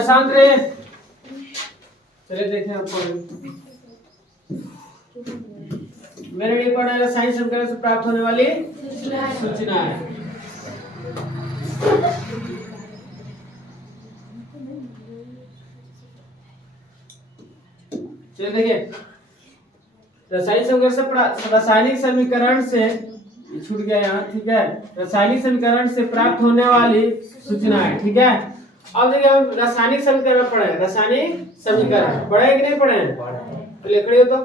शांत रहे। चलिए देखें आपको मेरे लिए पढ़ा है साइंस समीकरण से प्राप्त होने वाली सूचनाएं। चलिए देखिए रासायनिक समीकरण से छूट गया यहाँ, ठीक है। रासायनिक समीकरण से प्राप्त होने वाली सूचनाएं, ठीक है। अब देखिए हम रासायनिक समीकरण पढ़े, रासायनिक समीकरण पढ़े कि नहीं पढ़े? तो लिख रही हो तो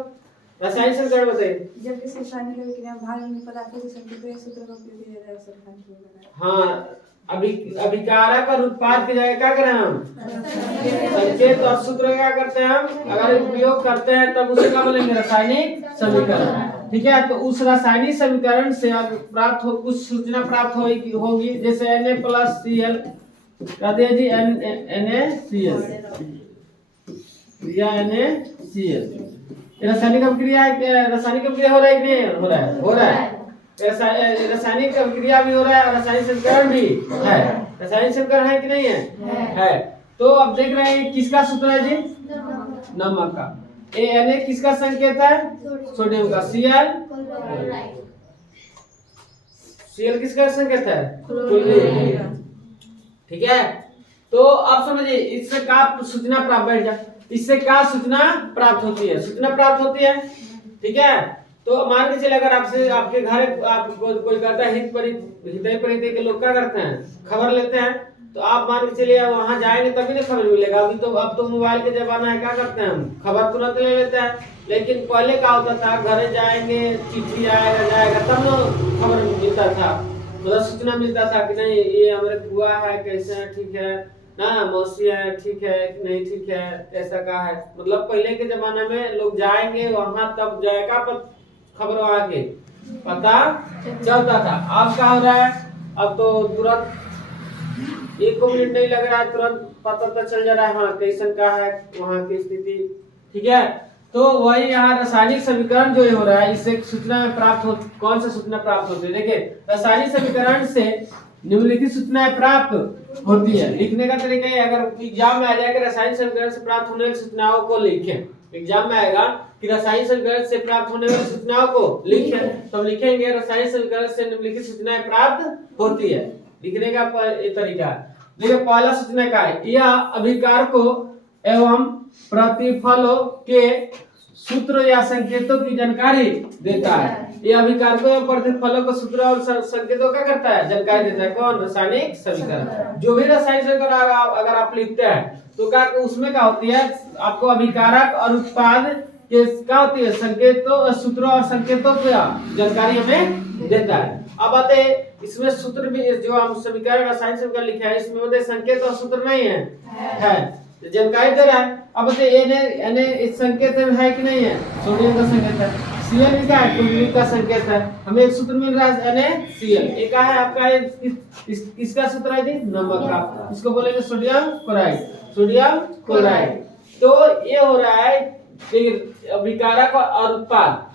रासायनिक समीकरण बताइए। जब किसी रासायनिक अभिक्रिया में भाग लेने पदार्थों की संकेतों या सूत्र का उपयोग किया जाता है। हाँ, अभिकारक और उत्पाद की जगह क्या करें हम? संकेत और सूत्र क्या करते हैं हम? अगर उपयोग करते हैं तब उसे क्या बोलेंगे? रासायनिक समीकरण, ठीक है। तो उस रासायनिक समीकरण से प्राप्त हो कुछ सूचना प्राप्त होगी, जैसे Na+Cl कहते हैं जी NaCl या NaCl। रासायनिक अभिक्रिया है, रासायनिक अभिक्रिया हो रहा है कि नहीं हो रहा है? हो रहा है। रासायनिक अभिक्रिया भी हो रहा है और रासायनिक समीकरण भी है। रासायनिक समीकरण है कि नहीं है? तो अब देख रहे हैं किसका सूत्र है जी? नमक का। Na किसका संकेत है? सोडियम का। Cl किसका संकेत है? क्लोरीन, ठीक है। तो आप समझिए इससे क्या सूचना प्राप्त बैठ जाए, इससे क्या सूचना प्राप्त होती है? सूचना प्राप्त होती है, ठीक है। तो मान के चले अगर आपसे आपके घर आपको कोई कहता है हितै परितै के लोग क्या करते हैं? खबर लेते हैं। तो आप मान के चलिए वहां जाएंगे तभी ना खबर मिलेगा। अभी तो अब तो मोबाइल के जमाना है, क्या करते हैं हम? खबर तुरंत ले लेते हैं। लेकिन पहले क्या होता था? घर जाएंगे, चिट्ठी जाएगा तब ना खबर मिलता था, मतलब सूचना मिलता था कि नहीं ये हमारे बुआ है, कैसे है, ठीक है ना, मौसी है, ठीक है नहीं, ठीक है, ऐसा का है। मतलब पहले के जमाने में लोग जाएंगे वहां तब जाएगा पर खबर वहां के पता चलता था। अब क्या हो रहा है? अब तो तुरंत 1 मिनट नहीं लग रहा है, तुरंत पता चल जा रहा है हाँ कैसन का है वहां की स्थिति, ठीक है। तो वही यहाँ रासायनिक समीकरण जो हो रहा है इससे सूचना प्राप्त हो, कौन सा सूचना प्राप्त होती है? देखिए रासायनिक समीकरण से निम्नलिखित सूचनाएं प्राप्त होती है। लिखने का तरीका है, अगर एग्जाम में आ जाएगा रासायनिक समीकरण से प्राप्त होने वाली सूचनाओं को लिखें। एग्जाम में आएगा कि रासायनिक समीकरण से प्राप्त होने वाली सूचनाओं को लिखें, तो लिखेंगे रासायनिक समीकरण से निम्नलिखित सूचनाएं प्राप्त होती है। लिखने का तरीका देखिए, पहला सूचना का है यह अभिकारकों एवं प्रतिफलों के सूत्र या संकेतों की जानकारी देता है। यह अभिकारकों एवं प्रतिफलों को सूत्र और संकेतों का करता है, जानकारी देता है। कौन? रासायनिक समीकरण। जो भी रासायनिक समीकरण अगर आप लिखते हैं तो क्या उसमें क्या होती है? आपको अभिकारक और उत्पाद के क्या होती है? संकेतों, सूत्रों और संकेतों की जानकारी हमें देता है। अब आते इसमें सूत्र भी, जो हम समीकरण रासायनिक समीकरण लिखे हैं इसमें बोलते संकेत और सूत्र नहीं है जानकारी दे रहा है। अब Na इस संकेत है कि नहीं है? सोडियम का संकेत है। Cl भी क्या है? क्लोरीन का संकेत है। हमें एक सूत्र मिल रहा है NaCl। एक है आपका इसका सूत्र है जी नमक का, इसको बोलेंगे सोडियम क्लोराइड। Sodium chloride. तो ये हो रहा है अभिकारक और उत्पाद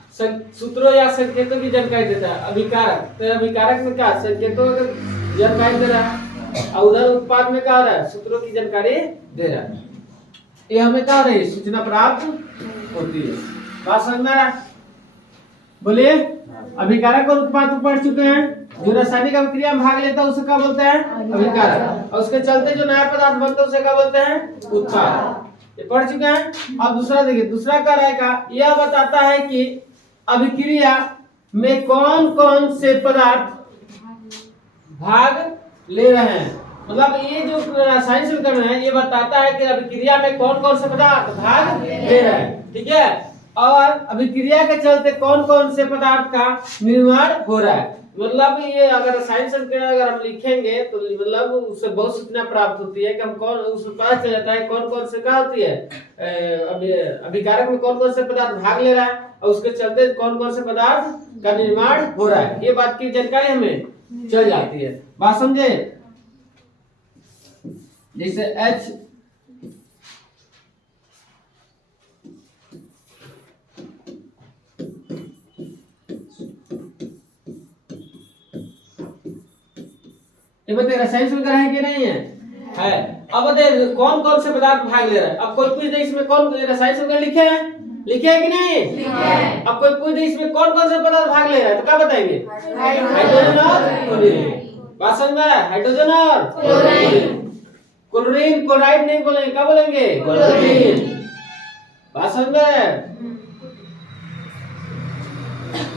सूत्रों या संकेतों की जानकारी देता है। अभिकारक, तो अभिकारक में क्या? संकेतों की जानकारी दे रहा है और उधर उत्पाद में क्या हो रहा है? सूत्रों की जानकारी दे रहा है। ये हमें क्या हो रही है? सूचना प्राप्त होती है। बात समझ में आ रहा है? बोलिए। अभिकारक और उत्पाद तो पढ़ चुके हैं। जो रासायनिक अभिक्रिया में भाग लेता है उसे क्या बोलते हैं? अभिकारक। और उसके चलते जो नया पदार्थ बनता है उसे क्या बोलते हैं? उत्पाद। ये पढ़ चुके हैं। अब दूसरा देखिए, दूसरा क्या रहेगा? यह बताता है कि अभिक्रिया में कौन कौन से पदार्थ भाग ले रहे हैं। मतलब ये जो रासायनिक समीकरण है ये बताता है कि अभिक्रिया में कौन कौन से पदार्थ भाग ले रहे हैं, ठीक है। और अभिक्रिया के चलते कौन कौन से पदार्थ का निर्माण हो रहा है। मतलब ये अगर रासायनिक समीकरण अगर हम लिखेंगे तो मतलब उससे बहुत सूचना प्राप्त होती है कि हम कौन, उसमें पता चल जाता है कौन कौन से क्या होती है अभिकारक में कौन कौन से पदार्थ भाग ले रहा है और उसके चलते कौन कौन से पदार्थ का निर्माण हो रहा है। ये बात की जानकारी हमें चल जाती है। बात समझे? जैसे H ये बताइए रासायनिक समीकरण है कि नहीं है? है। अब बताइए कौन कौन से पदार्थ भाग ले रहा है। अब कोई पूछ दे इसमें कौन रासायनिक समीकरण लिखे हैं, लिखे हैं कि नहीं लिखे हैं। अब कोई पूछ दे इसमें कौन कौन से पदार्थ भाग ले रहा है तो क्या बताएंगे, हाइड्रोजन और क्लोरीन। बात समझ में आया, हाइड्रोजन और क्लोरीन। क्लोरीन क्लोराइड नहीं बोलेंगे, क्या बोलेंगे, क्लोरीन। बात समझ में आया।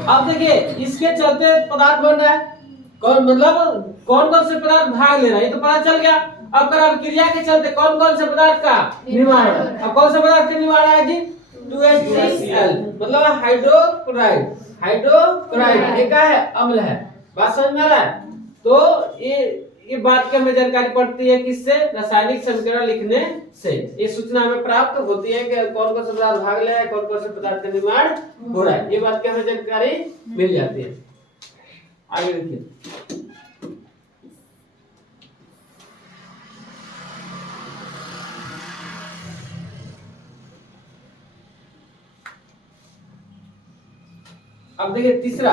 अब देखिए इसके चलते पदार्थ बन रहा है, कौन मतलब कौन कौन से पदार्थ भाग ले रहा है ये तो पता चल गया। अब कर अभिक्रिया के चलते कौन कौन से पदार्थ का निर्माण, अब कौन से पदार्थ का निर्माण है जी, 2HCl मतलब हाइड्रोक्लोराइड। हाइड्रोक्लोराइड ये क्या है, अम्ल है। बात समझ में आ रहा है। तो ये बात की हमें जानकारी पड़ती है किससे, रासायनिक समीकरण लिखने से। ये सूचना हमें प्राप्त होती है कि कौन कौन से पदार्थ भाग ले रहा है, कौन कौन से पदार्थ का निर्माण हो रहा है, ये बात की हमें जानकारी मिल जाती है। आगे देखिए, अब देखिए तीसरा,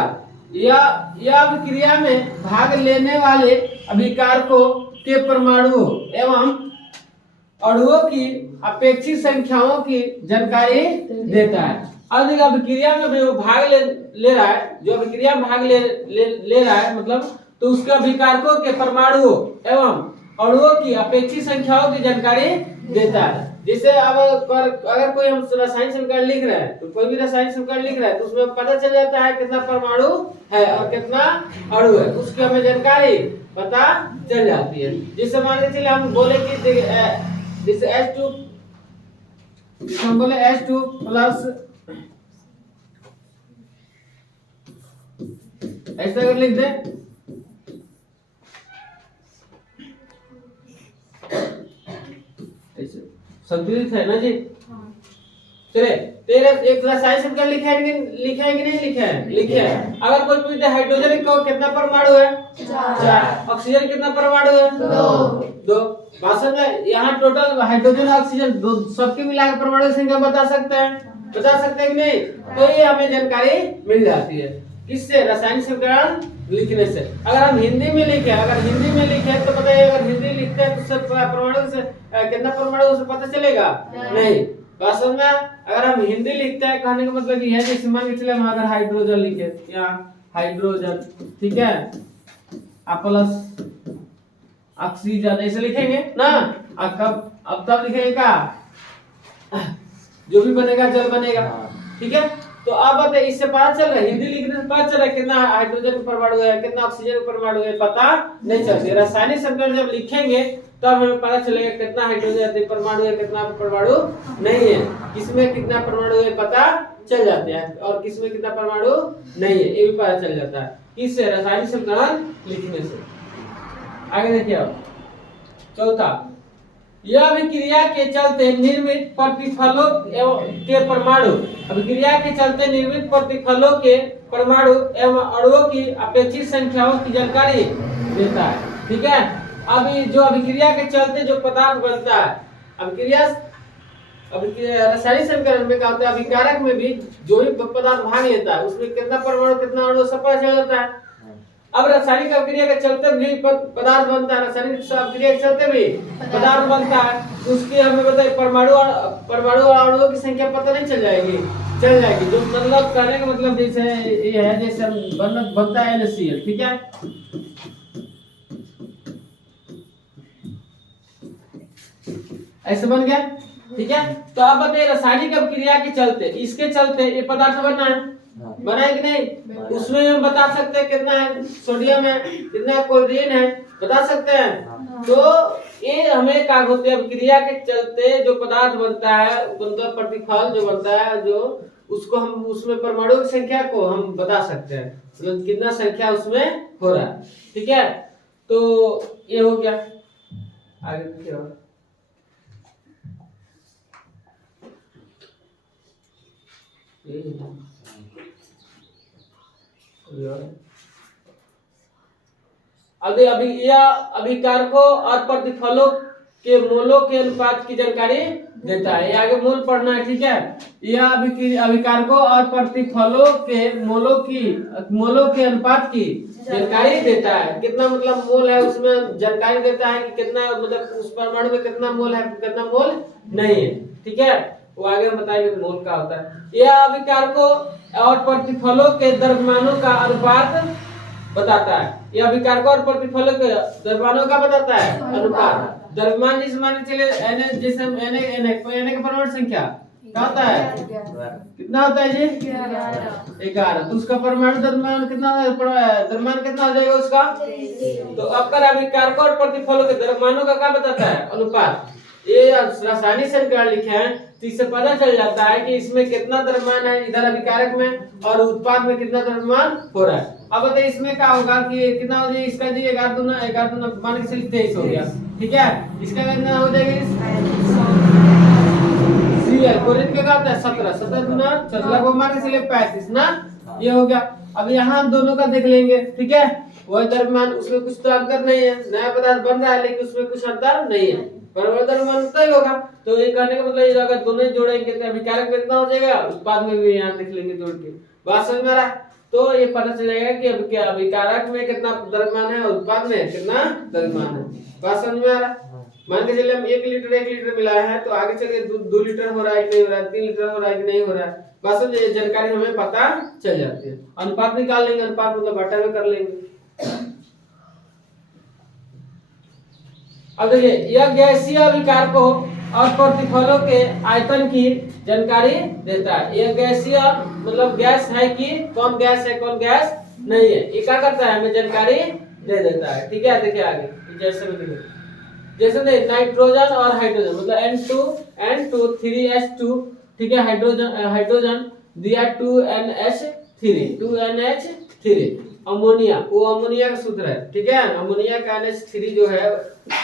यह अभिक्रिया में भाग लेने वाले अभिकारकों के परमाणुओं एवं अणुओं की अपेक्षित संख्याओं की जानकारी देता है। अब देखिए अभिक्रिया में जो भाग ले रहा है, जो अभिक्रिया में भाग ले रहा है मतलब, तो उसके अभिकारकों के परमाणुओं एवं अणुओं की अपेक्षित संख्याओं की जानकारी देता है। जैसे अब अगर कोई हम रासायनिक समीकरण लिख रहे हैं, तो कोई भी रासायनिक समीकरण लिख रहे हैं तो उसमें पता चल जाता है कितना परमाणु है और कितना अणु है, उसकी हमें जानकारी पता चल जाती है। जैसे मान लीजिए हम बोले कि जैसे H2, हम बोले H2 प्लस, ऐसा अगर लिख दे संतुलित है ना जी। चले तेरे एक रासायनिक समीकरण लिखे है कि नहीं लिखे है, लिखे है। अगर कोई पूछे हाइड्रोजन को कितना परमाणु है, 4। ऑक्सीजन कितना परमाणु है, 2। भाषण में यहाँ टोटल हाइड्रोजन ऑक्सीजन सबके मिलाकर परमाणु की संख्या बता सकते हैं कि नहीं। तो ये हमें जानकारी मिल जाती है किससे, रासायनिक समीकरण लिखने से। अगर हम हिंदी में लिखे तो बताइए, अगर हिंदी लिखते हैं तो सब परमाणु से कितना परमाणु से पता चलेगा नहीं। बात समझ में। अगर हम हिंदी लिखते हैं कहने का मतलब ये है, जैसे मान के चले हम अगर हाइड्रोजन लिखे, यहाँ हाइड्रोजन ठीक है, प्लस ऑक्सीजन ऐसे लिखेंगे ना। अब तब लिखेंगे क्या, जो भी बनेगा जल बनेगा, ठीक है। तो आप बताइए इससे पता चल रहा है, हिंदी लिखने से पता चल रहा है कितना हाइड्रोजन का परमाणु है, कितना ऑक्सीजन का परमाणु है, पता नहीं चलता। रासायनिक समीकरण जब लिखेंगे तब हमें पता चलेगा कितना हाइड्रोजन परमाणु है, कितना परमाणु नहीं है, किसमें कितना परमाणु है पता चल जाता है और किसमें कितना परमाणु नहीं है ये भी पता चल जाता है किससे, रासायनिक समीकरण लिखने से। आगे देखिए अब चौथा, यह अभिक्रिया के चलते निर्मित प्रतिफलों के परमाणु, अभिक्रिया के चलते निर्मित प्रतिफलों के परमाणु एवं अणुओं की अपेक्षित संख्याओं की जानकारी देता है, ठीक है। अभी जो अभिक्रिया के चलते जो पदार्थ बनता है, अभिक्रिया रासायनिक समीकरण में क्या होता है, अभिकारक में भी जो भी पदार्थ भाग लेता है उसमें कितना परमाणु कितना अणु सब पता चल जाता है। अब रासायनिक अभिक्रिया के चलते भी पदार्थ बनता है, रासायनिक अभिक्रिया के चलते भी पदार्थ बनता है, उसकी हमें बताइए परमाणु और अणुओं की संख्या पता नहीं चल जाएगी जो मतलब करने का मतलब जैसे ये है, जैसे बनता है NaCl, ठीक है। ऐसे बन गया, ठीक है। तो अब बताइए रासायनिक अभिक्रिया के चलते, इसके चलते ये पदार्थ बनना है, बना है कि नहीं। उसमें हम बता सकते हैं कितना है सोडियम है, कितना क्लोरीन है, बता सकते हैं। तो ये हमें क्या होते हैं, अभिक्रिया के चलते जो पदार्थ बनता है, मतलब प्रतिफल जो बनता है, जो उसको हम उसमें परमाणु की संख्या को हम बता सकते हैं, मतलब कितना संख्या उसमें हो रहा है, ठीक है। तो ये हो गया। आगे देखिए, अभिकारकों और प्रतिफलों के मोलों के अनुपात की जानकारी देता है। ये आगे मूल पढ़ना है, ठीक है। यह अभिकारकों और प्रतिफलों के मोलों के अनुपात की जानकारी देता है, कितना मतलब मोल है उसमें जानकारी देता है कि कितना मतलब उस परमाणु में कितना मोल है कितना मोल नहीं है। ठीक है, वो आगे हम बताएंगे मोल का होता है। यह अभिकारकों और प्रतिफलों के द्रव्यमानों का अनुपात बताता है। यह अभिकारकों और प्रतिफलों के द्रव्यमानों का बताता है अनुपात। द्रव्यमान जिस मान के लिए Na जैसे Na का परमाणु संख्या क्या होता है, कितना होता है जी 11, तो उसका परमाणु द्रव्यमान कितना द्रव्यमान कितना हो जाएगा उसका। तो अकर अभिकारकों और प्रतिफलों के द्रव्यमानों का क्या बताता है अनुपात। ये रासायनिक समीकरण लिखे हैं तो इससे पता चल जाता है कि इसमें कितना द्रव्यमान है इधर अभिकारक में और उत्पाद में कितना द्रव्यमान हो रहा है। अब बताइए इसमें क्या होगा कि कितना हो जाएगा इसका जी 11 दूना मान के चलिए 23 हो गया। ठीक है, इसका कितना हो जाएगा Cl क्लोरीन का क्या होता है 17 दूना 14 को मान के चलिए 35 ना, ये हो गया। अब यहाँ हम दोनों का देख लेंगे। ठीक है, वही द्रव्यमान उसमें कुछ तो अंतर नहीं है, नया पदार्थ बन रहा है लेकिन उसमें कुछ अंतर नहीं है, बराबर द्रव्यमान उतना ही होगा। तो ये कहने का मतलब ये अगर दोनों जोड़ेंगे तो अभिकारक में कितना हो जाएगा, उत्पाद में भी यहाँ देख लेंगे जोड़ के, बात समझ में आ रहा है। तो ये पता चल जाएगा कि अभिकारक में कितना द्रव्यमान है और उत्पाद में कितना द्रव्यमान है, बात समझ में आ रहा है। मान के चलिए हम 1 लीटर मिलाया है तो आगे चलिए 2 लीटर हो रहा है कि नहीं हो रहा है, 3 लीटर हो रहा है कि नहीं हो रहा है, बस ये जानकारी हमें पता चल जाती है। अनुपात निकाल लेंगे, अनुपात मतलब बटा में कर लेंगे। अब देखिए यह गैसीय अभिकारकों और प्रतिफलों के आयतन की जानकारी देता है। यह गैसीय मतलब गैस है कि कौन गैस है कौन गैस नहीं है, ये क्या करता है हमें जानकारी दे देता है। ठीक है, देखिए आगे जैसे नाइट्रोजन और हाइड्रोजन मतलब N2 3H2। ठीक है, हाइड्रोजन दिया 2NH3 अमोनिया, वो अमोनिया का सूत्र है। ठीक है, अमोनिया का NH3 जो है,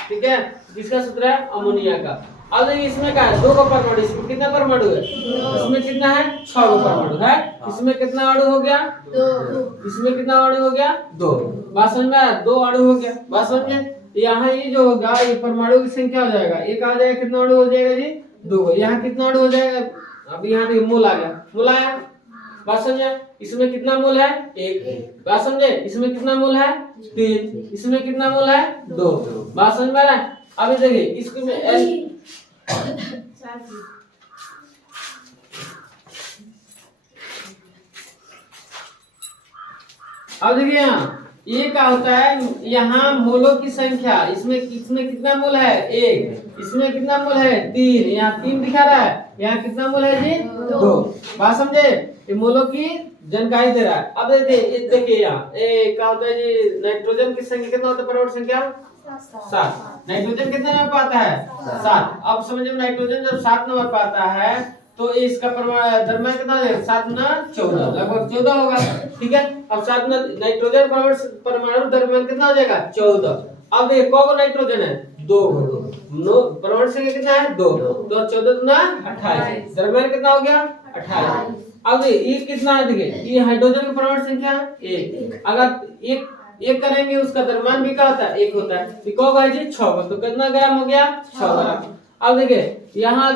ठीक है, किसका सूत्र है अमोनिया का। अब देखिए इसमें क्या है 2 का परमाणु, इसमें कितना परमाणु है, इसमें कितना है 6 का परमाणु है, इसमें कितना अणु हो गया 2, इसमें कितना अणु हो गया 2, बात समझ में आया, 2 अणु हो गया, बात समझे। यहाँ ये जो होगा ये परमाणु की संख्या हो जाएगा, ये कहा जाएगा कितना अणु हो जाएगा जी 2, यहाँ कितना अणु हो जाएगा, अभी यहाँ देखिए मोल आ गया, मोल आया, बात समझे। इसमें कितना मोल है 1, बात समझे, इसमें कितना मोल है 3, इसमें कितना मोल है 2, बात समझ में आ रहा है। अभी देखिए इसको में अब देखिए यहाँ ये क्या होता है, यहाँ मोलों की संख्या, इसमें कितना मोल है 1, इसमें कितना मोल है 3, यहाँ 3 दिखा रहा है, यहाँ कितना मोल है जी 2, बात समझे, ये मोलों की जानकारी दे रहा है। अब देखिए यहाँ क्या होता है जी, नाइट्रोजन की संख्या कितना होता है, परमाणु संख्या 7, नाइट्रोजन कितना नंबर पर आता है 7। अब समझिए नाइट्रोजन जब 7 नंबर पर आता है तो इसका द्रव्यमान कितना है 7 गुना 14, लगभग 14 होगा। ठीक है, अब 7 नाइट्रोजन परमाणु द्रव्यमान कितना हो जाएगा 14। अब देखिए कौन नाइट्रोजन है 2, परमाणु संख्या कितना है 2, तो 14 गुना 28, द्रव्यमान कितना हो गया 28। अब ये कितना है देखिए, ये हाइड्रोजन का परमाणु संख्या 1, अगर एक करेंगे उसका द्रव्यमान भी क्या होता है 1 होता है, तो है जी 6, तो कितना ग्राम हो गया 6 ग्राम। अब देखिए यहाँ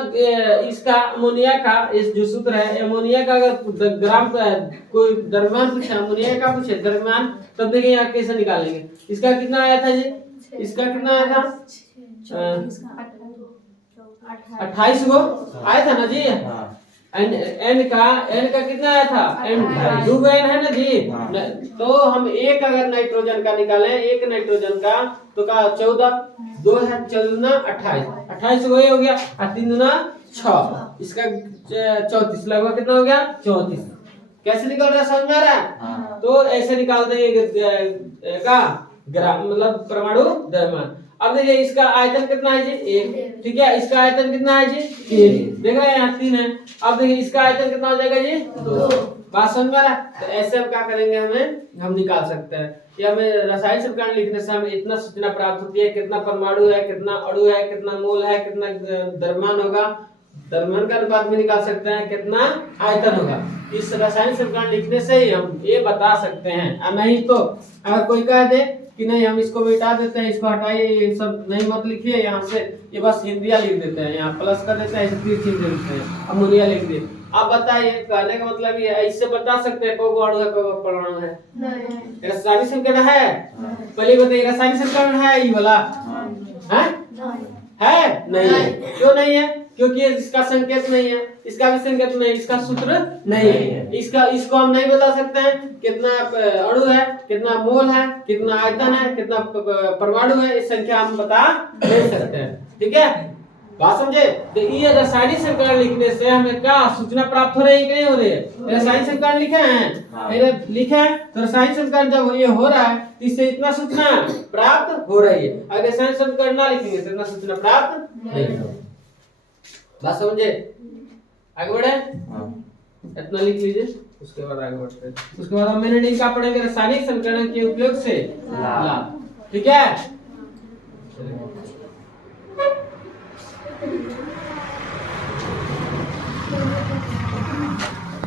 इसका अमोनिया का इस जो सूत्र है, अमोनिया का अगर ग्राम कोई द्रव्यमान पूछे, अमोनिया का पूछे द्रव्यमान, तब देखिए यहाँ कैसे निकालेंगे। इसका कितना आया था जी, इसका कितना आया था 28 को आया था ना जी। एन का कितना आया था N 2 N है ना जी। तो हम एक अगर नाइट्रोजन का निकालें, एक नाइट्रोजन का तो का 14, 2 है 14 28 वही हो गया, और 3 गुना 6, इसका 34, लगभग कितना हो गया 34। कैसे निकल रहा है समझ में आ रहा है। तो ऐसे निकाल देंगे का ग्राम मतलब परमाणु द्रव्यमान। अब देखिए इसका आयतन कितना है जी 1, ठीक है, इसका आयतन कितना है जी 3, देख रहे हैं यहाँ 3 है। अब देखिए इसका आयतन कितना हो जाएगा जी 2, बात समझ में आ रहा है। तो ऐसे हम क्या करेंगे, हम निकाल सकते हैं, या हमें रासायनिक समीकरण लिखने से हमें इतना सूचना प्राप्त होती है, कितना परमाणु है, कितना अणु है, कितना मोल है, कितना द्रव्यमान होगा, द्रव्यमान का अनुपात भी निकाल सकते हैं, कितना आयतन होगा। इस रासायनिक समीकरण लिखने से ही हम ये बता सकते हैं। नहीं तो अगर कोई कह दे कि नहीं हम इसको मिटा देते हैं, इसको हटाइए, ये सब नहीं मत लिखिए यहाँ से, ये बस हिंदिया लिख देते हैं, यहाँ प्लस कर देते हैं, ऐसे तीर चिन्ह दे देते हैं, अमोनिया लिख दिए, आप बताइए, कहने का मतलब ये है, इससे बता सकते हैं कोई अणु है कोई परमाणु है? नहीं। रासायनिक समीकरण है? पहले बताइए, रासायनिक समीकरण है ये वाला? है? है? नहीं है। क्यों नहीं है? क्योंकि इसका संकेत नहीं है, इसका भी संकेत नहीं, इसका सूत्र नहीं है, इसको हम नहीं बता सकते हैं कितना अणु है, कितना मोल है, कितना आयतन है, कितना परमाणु है, इस संख्या हम बता नहीं सकते हैं। ठीक है, बात समझे? तो ये रासायनिक समीकरण लिखने से हमें क्या सूचना प्राप्त हो रही है कि नहीं हो रही है? रासायनिक समीकरण लिखे हैं, लिखे हैं, तो रासायनिक समीकरण जब ये हो रहा है तो इससे इतना सूचना प्राप्त हो रही है। अगर रासायनिक समीकरण ना लिखेंगे तो इतना सूचना प्राप्त नहीं होगा। बात समझे? आगे बढ़े, इतना लिख लीजिए, उसके बाद आगे बढ़ते हैं। उसके बाद हम मेन हेडिंग का पढ़ेंगे, रासायनिक समीकरण के उपयोग से लाभ। ठीक है।